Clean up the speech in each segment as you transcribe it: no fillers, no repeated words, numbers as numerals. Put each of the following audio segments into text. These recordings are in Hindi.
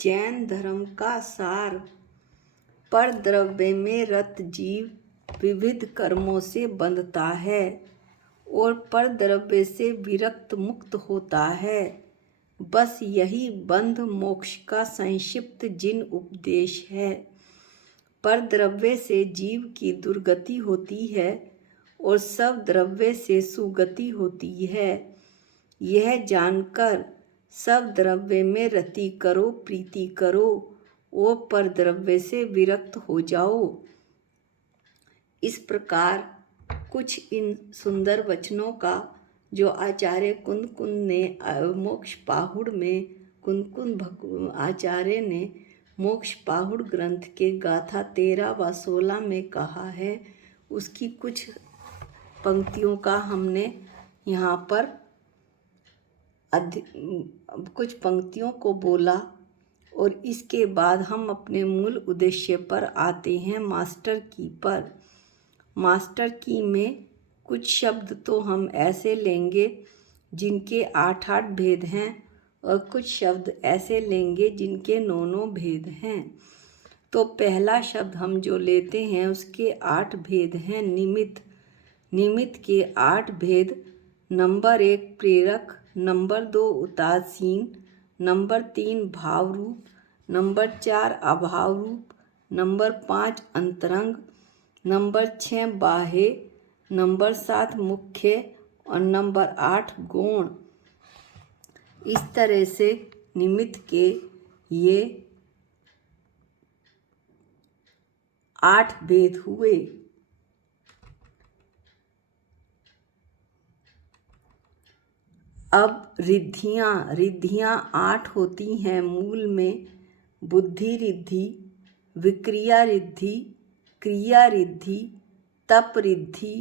जैन धर्म का सार। पर द्रव्य में रत जीव विविध कर्मों से बंधता है और पर द्रव्य से विरक्त मुक्त होता है। बस यही बंध मोक्ष का संक्षिप्त जिन उपदेश है। पर द्रव्य से जीव की दुर्गति होती है और सब द्रव्य से सुगति होती है। यह जानकर सब द्रव्य में रति करो, प्रीति करो और पर द्रव्य से विरक्त हो जाओ। इस प्रकार कुछ इन सुंदर वचनों का जो आचार्य कुंद ने मोक्ष पाहुड़ में आचार्य ने मोक्ष पाहुड़ ग्रंथ के गाथा 13 व 16 में कहा है, उसकी कुछ पंक्तियों का हमने यहाँ पर कुछ पंक्तियों को बोला और इसके बाद हम अपने मूल उद्देश्य पर आते हैं, मास्टर की पर। मास्टर की में कुछ शब्द तो हम ऐसे लेंगे जिनके 8 भेद हैं और कुछ शब्द ऐसे लेंगे जिनके 9 भेद हैं। तो पहला शब्द हम जो लेते हैं उसके 8 भेद हैं। निमित्त। निमित्त के 8 भेद: नंबर 1 प्रेरक, नंबर 2 उदासीन, नंबर 3 भाव रूप, नंबर 4 अभाव रूप, नंबर 5 अंतरंग, नंबर 6 बाह्य, नंबर 7 मुख्य और नंबर 8 गौण। इस तरह से निमित्त के ये 8 भेद हुए। अब रिद्धियाँ 8 होती हैं मूल में: बुद्धि रिद्धि, विक्रिया रिद्धि, क्रिया रिद्धि, तप रिद्धि,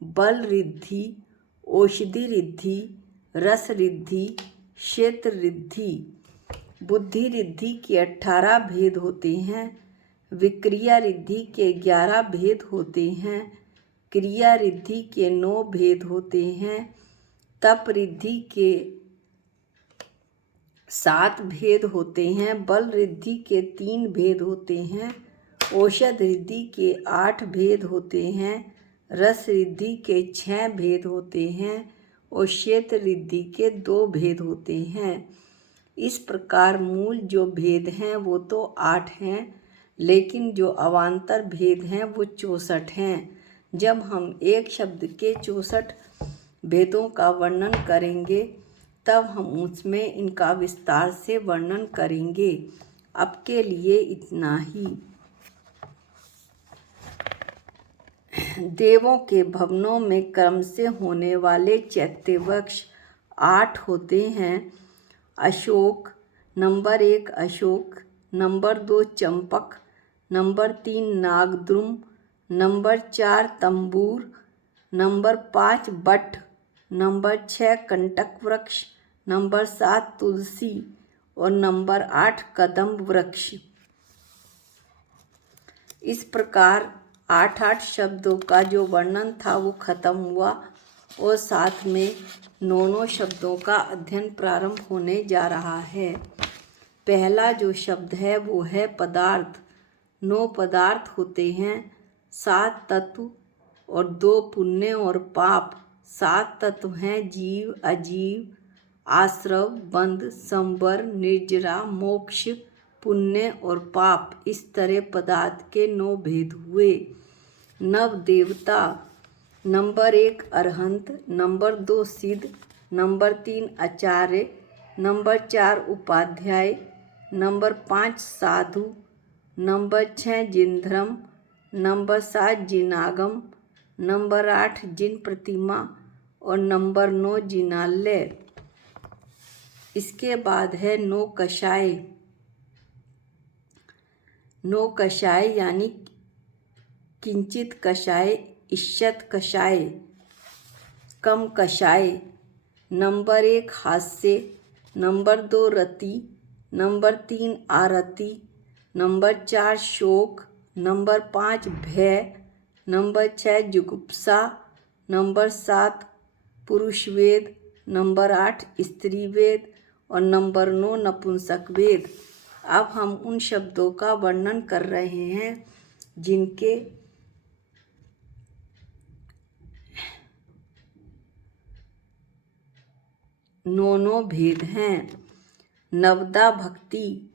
बल रिद्धि, औषधि रिद्धि, रस रिद्धि, क्षेत्र रिद्धि। बुद्धि रिद्धि के 18 भेद होते हैं। विक्रिया रिद्धि के 11 भेद होते हैं। क्रिया रिद्धि के 9 भेद होते हैं। तप रिद्धि के 7 भेद होते हैं। बल रिद्धि के 3 भेद होते हैं। औषध रिद्धि के 8 भेद होते हैं। रस रिद्धि के 6 भेद होते हैं और क्षेत्र रिद्धि के 2 भेद होते हैं। इस प्रकार मूल जो भेद हैं वो तो 8 हैं, लेकिन जो अवान्तर भेद हैं वो 64 हैं। जब हम एक शब्द के 64 भेदों का वर्णन करेंगे तब हम उसमें इनका विस्तार से वर्णन करेंगे। अब के लिए इतना ही। देवों के भवनों में क्रम से होने वाले चैत्य वृक्ष 8 होते हैं। अशोक, नंबर 1 अशोक, नंबर 2 चंपक, नंबर 3 नागद्रुम, नंबर 4 तंबूर, नंबर 5 बट, नंबर 6 कंटक वृक्ष, नंबर 7 तुलसी और नंबर 8 कदम्ब वृक्ष। इस प्रकार 8 शब्दों का जो वर्णन था वो खत्म हुआ और साथ में 9 शब्दों का अध्ययन प्रारंभ होने जा रहा है। पहला जो शब्द है वो है पदार्थ। 9 पदार्थ होते हैं, 7 तत्व और 2 पुण्य और पाप। 7 तत्व हैं जीव, अजीव, आश्रव, बंध, संवर, निर्जरा, मोक्ष, पुण्य और पाप। इस तरह पदार्थ के 9 भेद हुए। नव देवता: नंबर 1 अरहंत, नंबर 2 सिद्ध, नंबर 3 आचार्य, नंबर 4 उपाध्याय, नंबर 5 साधु, नंबर 6 जिनधर्म, नंबर 7 जिनागम, नंबर 8 जिन प्रतिमा और नंबर 9 जिनालय। इसके बाद है 9 कषाय। 9 कषाय यानी किंचित कषाय, ईषत कषाय, कम कषाय। नंबर 1 हास्य, नंबर 2 रति, नंबर 3 आरति, नंबर 4 शोक, नंबर 5 भय, नंबर 6 जुगुप्सा, नंबर 7 पुरुष वेद, नंबर 8 स्त्री वेद और नंबर 9 नपुंसक वेद। अब हम उन शब्दों का वर्णन कर रहे हैं जिनके नौ भेद हैं। नवदा भक्ति।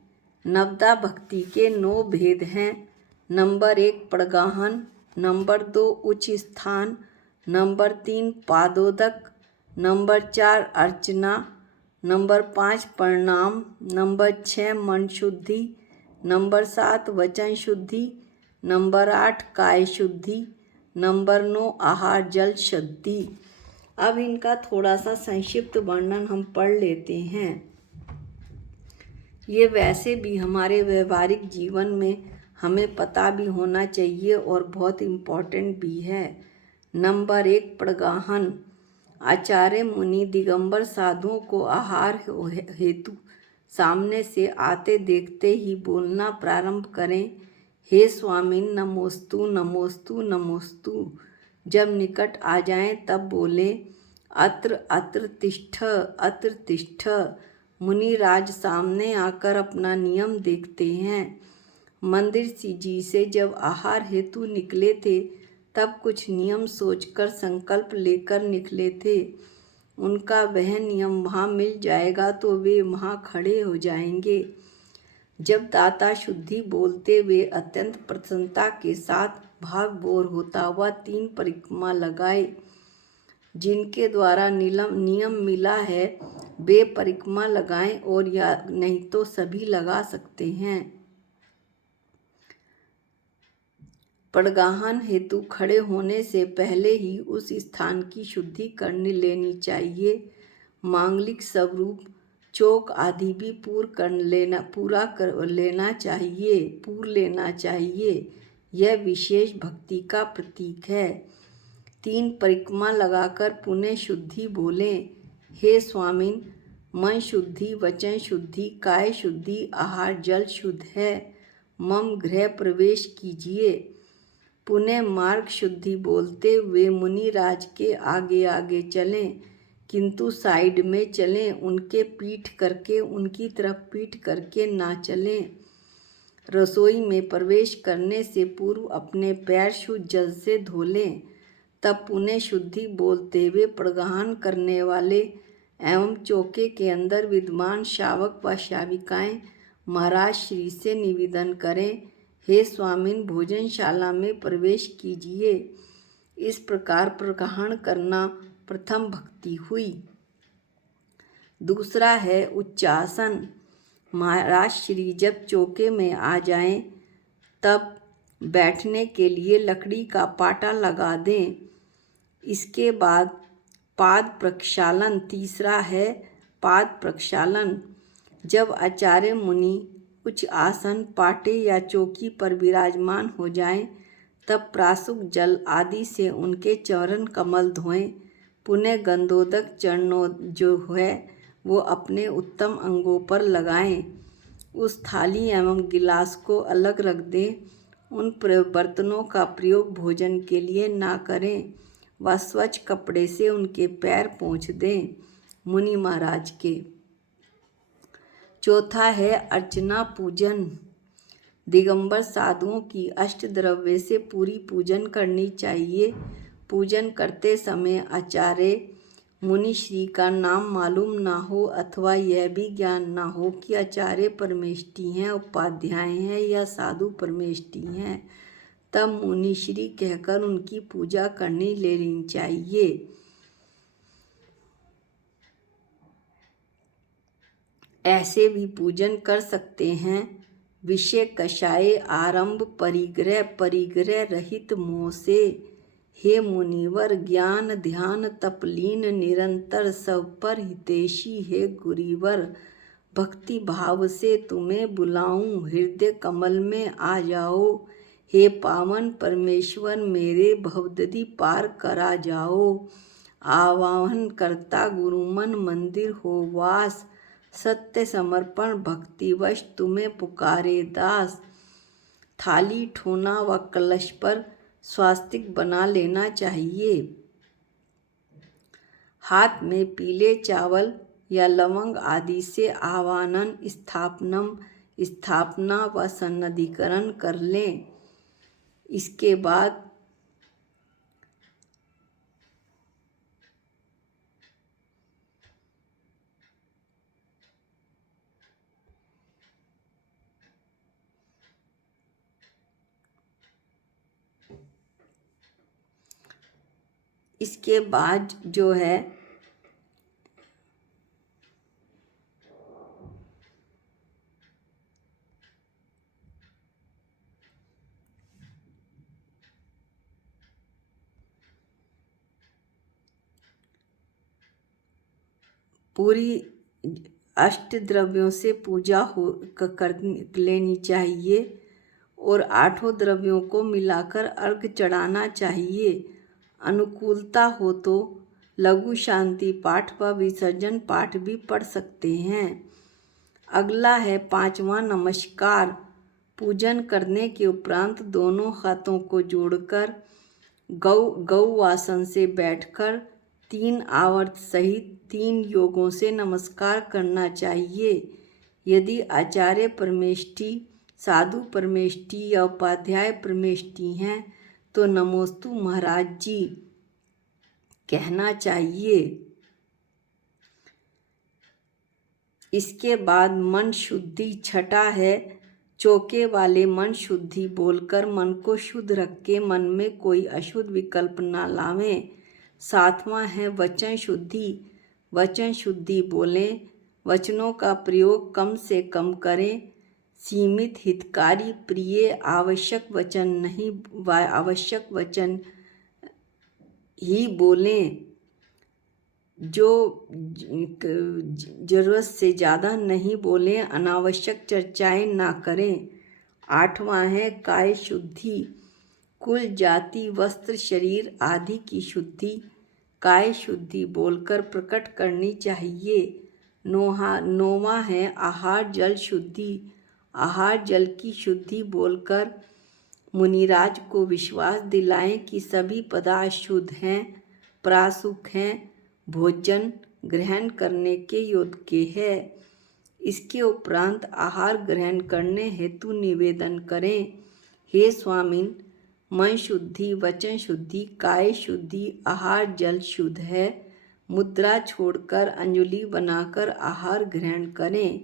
नवदा भक्ति के 9 भेद हैं। नंबर 1 पड़गाहन, नंबर 2 उच्च स्थान, नंबर 3 पादोदक, नंबर 4 अर्चना, नंबर 5 प्रणाम, नंबर 6 मन शुद्धि, नंबर 7 वचन शुद्धि, नंबर 8 काय शुद्धि, नंबर 9 आहार जल शुद्धि। अब इनका थोड़ा सा संक्षिप्त वर्णन हम पढ़ लेते हैं। ये वैसे भी हमारे व्यवहारिक जीवन में हमें पता भी होना चाहिए और बहुत इम्पोर्टेंट भी है। नंबर 1 प्रगाहन। आचार्य मुनि दिगंबर साधुओं को आहार हेतु सामने से आते देखते ही बोलना प्रारंभ करें, हे स्वामी नमोस्तु नमोस्तु नमोस्तु। जब निकट आ जाएं तब बोलें, अत्र अत्र तिष्ठ अत्र तिष्ठ। मुनिराज सामने आकर अपना नियम देखते हैं। मंदिर जी से जब आहार हेतु निकले थे तब कुछ नियम सोचकर संकल्प लेकर निकले थे। उनका वह नियम वहाँ मिल जाएगा तो वे वहाँ खड़े हो जाएंगे। जब दाता शुद्धि बोलते वे अत्यंत प्रसन्नता के साथ भाग बोर होता हुआ 3 परिक्रमा लगाए। जिनके द्वारा नियम मिला है वे परिक्रमा लगाएं और या नहीं तो सभी लगा सकते हैं। पड़गाहन हेतु खड़े होने से पहले ही उस स्थान की शुद्धि कर लेनी चाहिए। मांगलिक स्वरूप चोक आदि भी पूरा कर लेना चाहिए। यह विशेष भक्ति का प्रतीक है। 3 परिक्रमा लगाकर पुनः शुद्धि बोलें, हे स्वामिन मन शुद्धि वचन शुद्धि काय शुद्धि आहार जल शुद्ध है, मम गृह प्रवेश कीजिए। पुनः मार्ग शुद्धि बोलते हुए मुनिराज के आगे आगे चलें, किंतु साइड में चलें, उनकी तरफ पीठ करके ना चलें। रसोई में प्रवेश करने से पूर्व अपने पैर शुद्ध जल से धो लें। तब पुनः शुद्धि बोलते हुए प्रगाहन करने वाले एवं चौके के अंदर विद्वान शावक व शाविकाएं महाराज श्री से निवेदन करें, हे स्वामिन भोजनशाला में प्रवेश कीजिए। इस प्रकार प्रगाहन करना प्रथम भक्ति हुई। दूसरा है उच्चासन। महाराज श्री जब चौके में आ जाएं तब बैठने के लिए लकड़ी का पाटा लगा दें। इसके बाद पाद प्रक्षालन। तीसरा है पाद प्रक्षालन। जब आचार्य मुनि उच्च आसन पाटे या चौकी पर विराजमान हो जाएं तब प्रासुक जल आदि से उनके चरण कमल धोएं। पुनः गंधोदक चरणों जो है वो अपने उत्तम अंगों पर लगाएं। उस थाली एवं गिलास को अलग रख दें। उन बर्तनों का प्रयोग भोजन के लिए ना करें व स्वच्छ कपड़े से उनके पैर पोंछ दें, मुनि महाराज के। चौथा है अर्चना पूजन। दिगंबर साधुओं की अष्टद्रव्य से पूरी पूजन करनी चाहिए। पूजन करते समय आचार्य मुनि श्री का नाम मालूम ना हो अथवा यह भी ज्ञान ना हो कि आचार्य परमेष्टि हैं, उपाध्याय हैं या साधु परमेष्टि हैं, तब मुनि श्री कहकर उनकी पूजा करनी लेनी चाहिए। ऐसे भी पूजन कर सकते हैं। विषय कषाय आरंभ परिग्रह रहित मोह से, हे मुनिवर ज्ञान ध्यान तपलीन निरंतर सब पर हितैषी है गुरीवर। भक्ति भाव से तुम्हें बुलाऊं हृदय कमल में आ जाओ, हे पावन परमेश्वर मेरे भवदधि पार करा जाओ। आवाहन करता गुरुमन मंदिर हो वास, सत्य समर्पण भक्तिवश तुम्हें पुकारे दास। थाली ठोना व कलश पर स्वास्तिक बना लेना चाहिए। हाथ में पीले चावल या लवंग आदि से आवाहनम स्थापनम स्थापना व सन्निधिकरण कर लें। इसके बाद जो है पूरी अष्टद्रव्यों से पूजा कर लेनी चाहिए और 8 द्रव्यों को मिलाकर अर्घ चढ़ाना चाहिए। अनुकूलता हो तो लघु शांति पाठ व विसर्जन पाठ भी पढ़ सकते हैं। अगला है 5वां नमस्कार। पूजन करने के उपरांत दोनों हाथों को जोड़कर गौवासन से बैठकर 3 आवर्त सहित 3 योगों से नमस्कार करना चाहिए। यदि आचार्य परमेष्ठी, साधु परमेष्ठी या उपाध्याय परमेष्ठी हैं तो नमोस्तु महाराज जी कहना चाहिए। इसके बाद मन शुद्धि छठा है। चौके वाले मन शुद्धि बोलकर मन को शुद्ध रख के मन में कोई अशुद्ध विकल्प ना लावें। 7वां है वचन शुद्धि। वचन शुद्धि बोलें, वचनों का प्रयोग कम से कम करें। सीमित, हितकारी, प्रिय, आवश्यक वचन ही बोलें। जो जरूरत से ज़्यादा नहीं बोलें, अनावश्यक चर्चाएं ना करें। 8वां है काय शुद्धि। कुल, जाति, वस्त्र, शरीर आदि की शुद्धि काय शुद्धि बोलकर प्रकट करनी चाहिए। 9वां है आहार जल शुद्धि। आहार जल की शुद्धि बोलकर मुनिराज को विश्वास दिलाएं कि सभी पदार्थ शुद्ध हैं, प्रासुक हैं, भोजन ग्रहण करने के योग्य है। इसके उपरांत आहार ग्रहण करने हेतु निवेदन करें। हे स्वामिन, मन शुद्धि, वचन शुद्धि, काय शुद्धि, आहार जल शुद्ध है। मुद्रा छोड़कर अंजलि बनाकर आहार ग्रहण करें।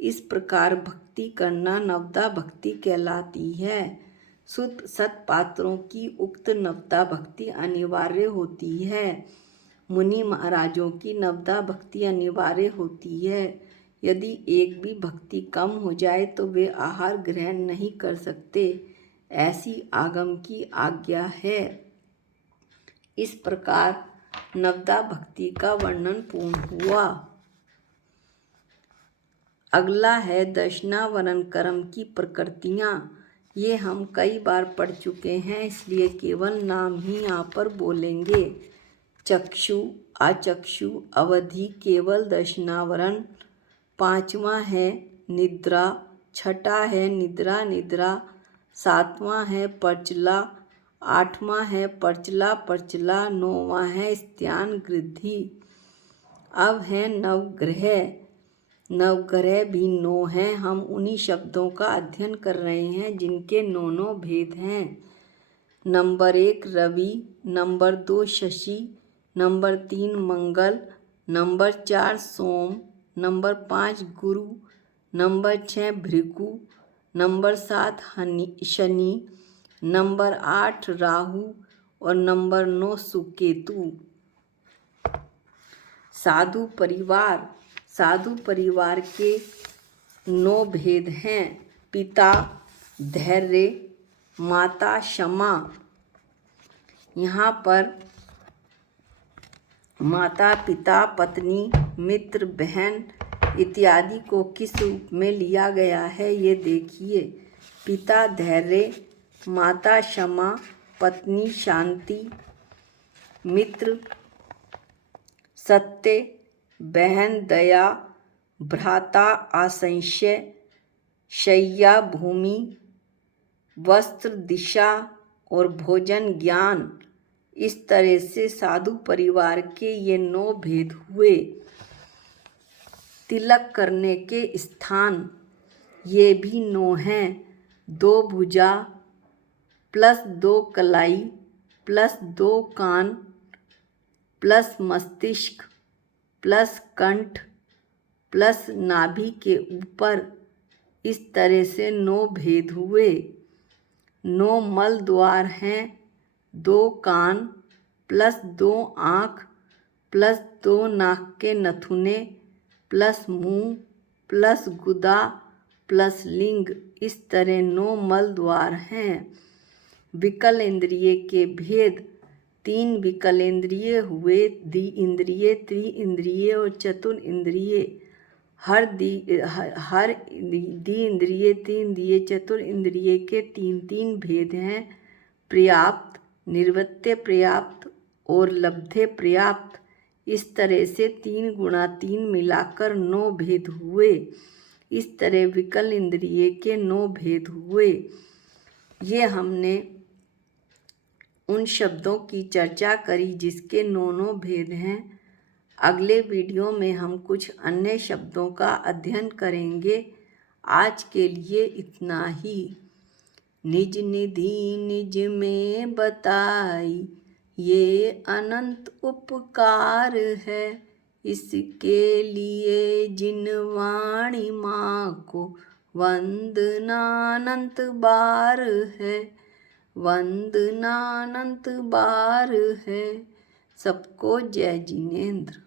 इस प्रकार भक्ति करना नवदा भक्ति कहलाती है। शुद्ध सत्पात्रों की उक्त नवदा भक्ति अनिवार्य होती है। मुनि महाराजों की नवदा भक्ति अनिवार्य होती है। यदि एक भी भक्ति कम हो जाए तो वे आहार ग्रहण नहीं कर सकते, ऐसी आगम की आज्ञा है। इस प्रकार नवदा भक्ति का वर्णन पूर्ण हुआ। अगला है दर्शनावरण कर्म की प्रकृतियाँ। ये हम कई बार पढ़ चुके हैं, इसलिए केवल नाम ही यहाँ पर बोलेंगे। चक्षु, अचक्षु, अवधि, केवल, दर्शनावरण। 5वां है निद्रा। 6ठा है निद्रा निद्रा। 7वां है परचला। 8वां है परचला परचला। 9वां है स्त्यान गृद्धि। अब है नवग्रह। नवग्रह भी 9 हैं। हम उन्हीं शब्दों का अध्ययन कर रहे हैं जिनके 9 भेद हैं। Number 1 Ravi, number 2 Shashi, number 3 Mangal, number 4 Som, number 5 Guru, number 6 Bhrigu, number 7 Shani, number 8 Rahu और नंबर 9 सुकेतु। साधु परिवार। साधु परिवार के 9 भेद हैं। पिता धैर्य, माता क्षमा। यहाँ पर माता, पिता, पत्नी, मित्र, बहन इत्यादि को किस रूप में लिया गया है ये देखिए। पिता धैर्य, माता क्षमा, पत्नी शांति, मित्र सत्य, बहन दया, भ्राता असंशय, शय्या भूमि, वस्त्र दिशा और भोजन ज्ञान। इस तरह से साधु परिवार के ये 9 भेद हुए। तिलक करने के स्थान। ये भी 9 हैं। 2 भुजा प्लस 2 कलाई प्लस 2 कान प्लस मस्तिष्क प्लस कंठ प्लस नाभि के ऊपर, इस तरह से 9 भेद हुए। 9 मल द्वार हैं। 2 कान प्लस 2 आँख प्लस 2 नाक के नथुने प्लस मुंह प्लस गुदा प्लस लिंग, इस तरह 9 मल द्वार हैं। विकल इंद्रिय के भेद। 3 विकल इंद्रिय हुए, द्वि इंद्रिय, त्रि इंद्रिय और चतुर इंद्रिय। हर द्वि इंद्रिय, त्रि इंद्रिय, चतुर इंद्रिय के 3 भेद हैं। पर्याप्त, निर्वृत्य पर्याप्त और लब्धे पर्याप्त। इस तरह से 3 गुणा 3 मिलाकर 9 भेद हुए। इस तरह विकल इंद्रिय के 9 भेद हुए। ये हमने उन शब्दों की चर्चा करी जिसके 9 भेद हैं। अगले वीडियो में हम कुछ अन्य शब्दों का अध्ययन करेंगे। आज के लिए इतना ही। निज निधि निज में बताई, ये अनंत उपकार है। इसके लिए जिन वाणी माँ को वंदनानंत बार है, वंदनानंत बार है। सबको जय जिनेंद्र।